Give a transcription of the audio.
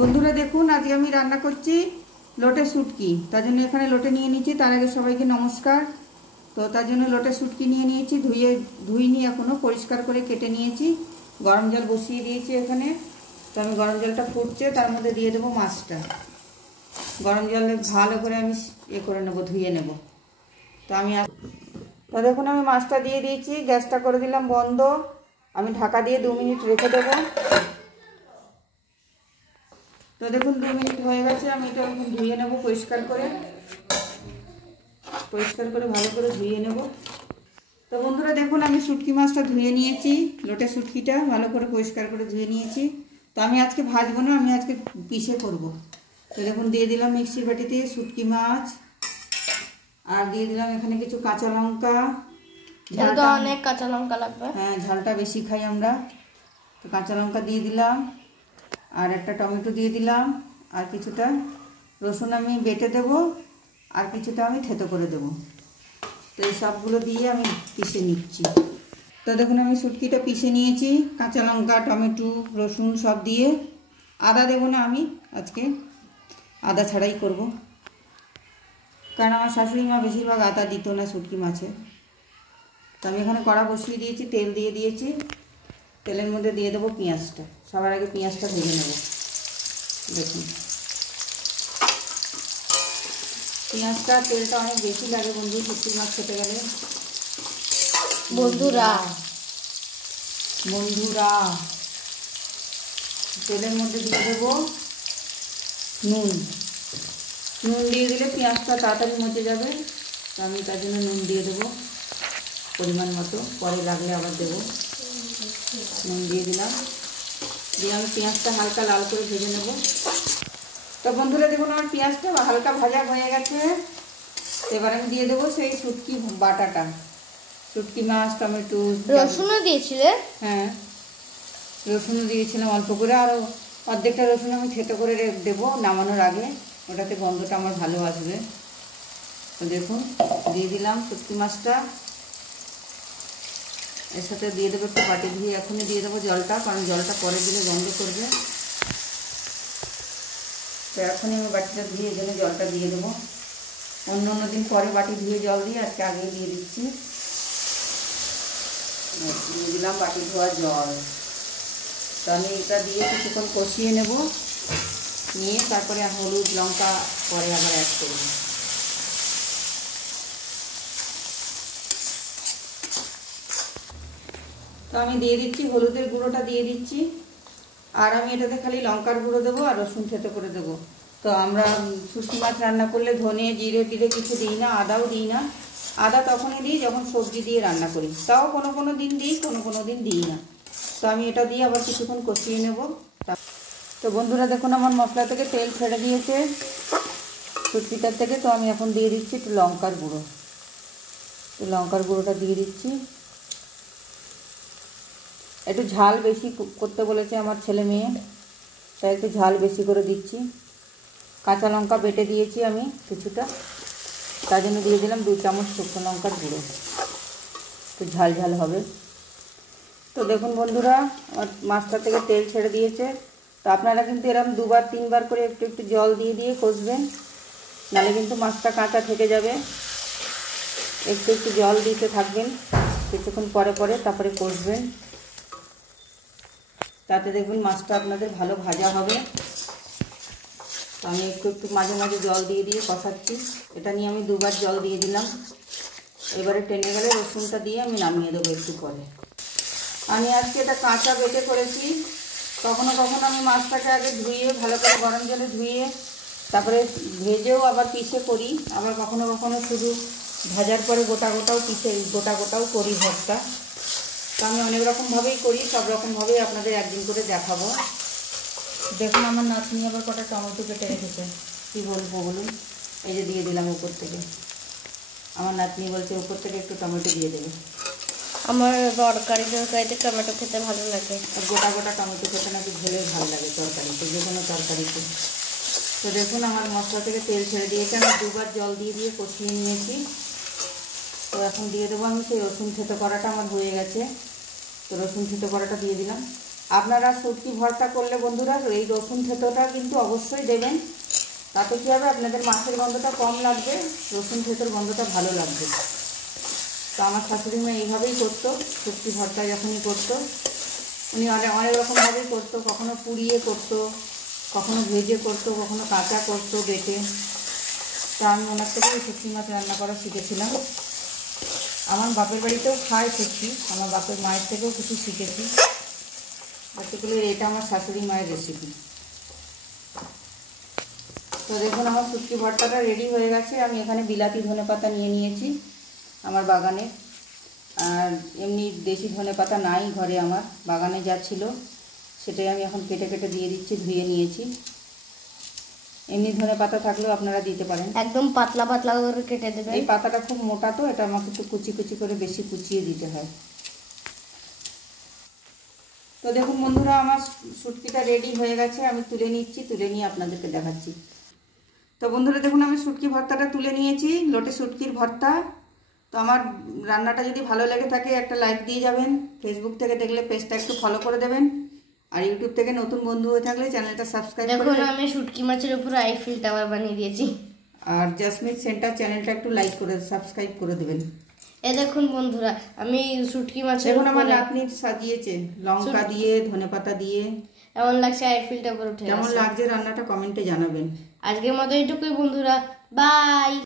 বন্ধুরা দেখুন, আজকে আমি রান্না করছি লোটে শুটকি। তার জন্য এখানে লোটে নিয়ে নিয়েছি। তার আগে সবাইকে নমস্কার। তো তার জন্য লোটে শুটকি নিয়ে নিয়েছি, ধুইনি এখনও, পরিষ্কার করে কেটে নিয়েছি। গরম জল বসিয়ে দিয়েছি এখানে। তো আমি গরম জলটা ফুটছে, তার মধ্যে দিয়ে দেবো মাছটা। গরম জলে ভালো করে আমি করে নেবো, ধুয়ে নেব। তো দেখুন আমি মাছটা দিয়ে দিয়েছি, গ্যাসটা করে দিলাম বন্ধ। আমি ঢাকা দিয়ে 2 মিনিট রেখে দেবো। তো দেখুন 2 মিনিট হয়ে গেছে। আমি এটা ধুয়ে নেব পরিষ্কার করে ভালো করে ধুয়ে নেব। তো বন্ধুরা দেখুন, আমি শুটকি মাছটা ধুয়ে নিয়েছি। লোটে শুটকিটা ভালো করে পরিষ্কার করে ধুয়ে নিয়েছি। তো আমি আজকে ভাজবো না, আমি আজকে পিষে করব। তো দেখুন দিয়ে দিলাম মিক্সির বাটিতে শুটকি মাছ, আর দিয়ে দিলাম এখানে কিছু কাঁচা লঙ্কা। ঝালটা অনেক কাঁচা লঙ্কা লাগবে। হ্যাঁ, ঝালটা বেশি খাই আমরা। তো কাঁচা লঙ্কা দিয়ে দিলাম, আর একটা টমেটো দিয়ে দিলাম, আর কিছুটা রসুন আমি বেটে দেব, আর কিছুটা আমি থেতো করে দেব। তো এই সবগুলো দিয়ে আমি পিষে নিচ্ছি। তো দেখুন আমি শুটকিটা পিষে নিয়েছি, কাঁচা লঙ্কা, টমেটো, রসুন সব দিয়ে। আদা দেবো না, আমি আজকে আদা ছাড়াই করব, কারণ আমার শাশুড়ি মা বেশিরভাগ আদা দিত না শুটকি মাছে। তো আমি এখানে কড়া বসিয়ে দিয়েছি, তেল দিয়ে দিয়েছি। তেলের মধ্যে দিয়ে দেবো পেঁয়াজটা। সবার আগে পেঁয়াজটা ভেজে নেব। দেখুন পেঁয়াজটা, তেলটা অনেক বেশি লাগে বন্ধু শুটকি মাছ খেতে গেলে। বন্ধুরা তেলের মধ্যে দিয়ে দেবো নুন দিয়ে দিলে পেঁয়াজটা তাড়াতাড়ি মচে যাবে। তো আমি তার জন্য নুন দিয়ে দেবো পরিমাণ মতো, পরে লাগলে আবার দেবো। নুন দিয়ে দিলাম, দিয়ে আমি পেঁয়াজটা হালকা লাল করে ভেজে নেব। তো বন্ধুরা দেখুন আমার পেঁয়াজটা হালকা ভাজা হয়ে গেছে। এবার আমি দিয়ে দেবো সেই শুটকি বাটাটা, শুটকি মাছ, টমেটো, রসুনও দিয়েছিলে? হ্যাঁ, রসুনও দিয়েছিলাম অল্প করে, আরও অর্ধেকটা রসুন আমি থেতো করে দেবো নামানোর আগে, ওটাতে গন্ধটা আমার ভালো আসবে। তো দেখুন দিয়ে দিলাম শুটকি মাছটা। এর সাথে দিয়ে দেবো একটু বাটি ধুয়ে, এখনই দিয়ে দেবো জলটা, কারণ জলটা পরে দিলে গন্ধ করবে। তো এখনই আমি বাটিটা ধুয়ে এই জন্য জলটা দিয়ে দেবো। অন্য দিন পরে বাটি ধুয়ে জল দিয়ে, আজকে আগেই দিয়ে দিচ্ছি। দিয়ে দিলাম বাটি ধোয়া জল। তো আমি এটা দিয়ে কিছুক্ষণ কষিয়ে নেব, নিয়ে তারপরে হলুদ লঙ্কা পরে আবার অ্যাড করব। তো আমি দিয়ে দিচ্ছি হলুদের গুঁড়োটা দিয়ে দিচ্ছি, আর আমি এটাতে খালি লঙ্কার গুঁড়ো দেবো আর রসুন থেতো করে দেবো। তো আমরা শুটকি মাছ রান্না করলে ধনে জিরে টিরে কিছু দিই না, আদাও দিই না। আদা তখনই দিই যখন সবজি দিয়ে রান্না করি, তাও কোনো দিন দিই, কোনো দিন দিই না। তো আমি এটা দিয়ে আবার কিছুক্ষণ কষিয়ে নেব। তো বন্ধুরা দেখুন আমার মশলা থেকে তেল ছেড়ে দিয়েছে শুটকিটার থেকে। তো আমি এখন দিয়ে দিচ্ছি একটু লঙ্কার গুঁড়ো। তো লঙ্কার গুঁড়োটা দিয়ে দিচ্ছি। একটু ঝাল বেশি করতে বলেছে আমার ছেলে মেয়ে, তাই একটু ঝাল বেশি করে দিচ্ছি। কাঁচা লঙ্কা বেটে দিয়েছি আমি কিছুটা, তার জন্য দিয়ে দিলাম 2 চামচ শুকনো লঙ্কার গুঁড়ো, একটু ঝাল ঝাল হবে। তো দেখুন বন্ধুরা আমার মাছটা থেকে তেল ছেড়ে দিয়েছে। তো আপনারা কিন্তু এরকম 2-3 বার করে একটু জল দিয়ে কষবেন, নাহলে কিন্তু মাছটা কাঁচা থেকে যাবে। একটু জল দিতে থাকবেন কিছুক্ষণ পরে তারপরে কষবেন, তাতে দেখবেন মাছটা আপনাদের ভালো ভাজা হবে। তো আমি একটু মাঝে মাঝে জল দিয়ে কষাচ্ছি। এটা নিয়ে আমি 2 বার জল দিয়ে দিলাম। এবারে টেনে গেলে রসুনটা দিয়ে আমি নামিয়ে দেবো একটু পরে। আমি আজকে এটা কাঁচা বেটে করেছি। কখনো আমি মাছটাকে আগে ধুয়ে ভালো করে গরম জলে ধুয়ে তারপরে ভেজেও আবার পিষে করি, আবার কখনো শুধু ভাজার পরে গোটাও করি ভর্তা। তো আমি অনেক রকমভাবেই করি, সব রকমভাবেই আপনাদের একদিন করে দেখাবো। দেখুন আমার নাতনি আবার কটা টমেটো কেটে রেখেছে, কী বলবো বলুন। এই যে দিয়ে দিলাম উপর থেকে, আমার নাতনি বলছে উপর থেকে একটু টমেটো দিয়ে দেবে। আমার তরকারিতে টমেটো খেতে ভালো লাগে, আর গোটা টমেটো খেতে নাকি ঝোলে ভালো লাগে তরকারিতে, যে কোনো তরকারিতে। তো দেখুন আমার মশলা থেকে তেল ছেড়ে দিয়েছে, আমি 2 বার জল দিয়ে কষিয়ে নিয়েছি। তো এখন দিয়ে দেবো আমি সেই রসুন থেতো করাটা, আমার হয়ে গেছে। তো রসুন থেতো করাটা দিয়ে দিলাম। আপনারা শুটকি ভর্তা করলে বন্ধুরা এই রসুন থেতোটা কিন্তু অবশ্যই দেবেন, তাতে কী হবে আপনাদের মাছের গন্ধটা কম লাগবে, রসুন থেতোর গন্ধটা ভালো লাগবে। তো আমার শাশুড়ি মা এইভাবেই করতো, শুটকি ভর্তা যখনই করতো উনি অনেক রকমভাবেই করতো, কখনো পুড়িয়ে করতো, কখনো ভেজে করতো, কখনো কাঁচা করতো বেটে। তো আমি ওনার থেকেই শুটকি মাছ রান্না করা শিখেছিলাম। আমার বাপের বাড়িতেও খায় শুটকি, আমার বাপের মায়ের থেকেও কিছু শিখেছি, পার্টিকুলার এটা আমার শাশুড়ি মায়ের রেসিপি। তো দেখুন আমার শুটকি ভর্তাটা রেডি হয়ে গেছে। আমি এখানে বিলাতি ধনেপাতা নিয়ে নিয়েছি আমার বাগানে, আর এমনি দেশি ধনেপাতা নাই ঘরে, আমার বাগানে যা ছিল সেটাই আমি এখন কেটে কেটে দিয়ে দিচ্ছি, ধুয়ে নিয়েছি। এমনি ধনেপাতা থাকলেও আপনারা দিতে পারেন, একদম পাতলা পাতলা করে কেটে দেবেন। এই পাতাটা খুব মোটা, তো এটা আমাকে একটু কুচি কুচি করে বেশি কুচিয়ে দিতে হয়। তো দেখুন বন্ধুরা আমার শুটকিটা রেডি হয়ে গেছে, আমি তুলে নিচ্ছি, তুলে নিয়ে আপনাদেরকে দেখাচ্ছি। তো বন্ধুরা দেখুন আমি শুটকি ভর্তাটা তুলে নিয়েছি, লোটে শুটকির ভর্তা। তো আমার রান্নাটা যদি ভালো লেগে থাকে একটা লাইক দিয়ে যাবেন, ফেসবুক থেকে দেখলে পেজটা একটু ফলো করে দেবেন, আর ইউটিউব থেকে নতুন বন্ধু হয়ে থাকলে চ্যানেলটা সাবস্ক্রাইব করে দেখুন আমি শুটকি মাছের উপর আইফেল টাওয়ার বানিয়ে দিয়েছি। আর জাসমিন সেন্টার চ্যানেলটা একটু লাইক করে সাবস্ক্রাইব করে দেবেন। এ দেখুন বন্ধুরা আমি শুটকি মাছের দেখুন আমার উপরে নাতনি সাজিয়েছে লঙ্কা দিয়ে, ধনেপাতা দিয়ে। এমন লাগছে আইফেল টাওয়ার উঠে কেমন গেছে। লাগছে রান্নাটা কমেন্টে জানাবেন। আজকের মতো এইটুকুই বন্ধুরা, বাই।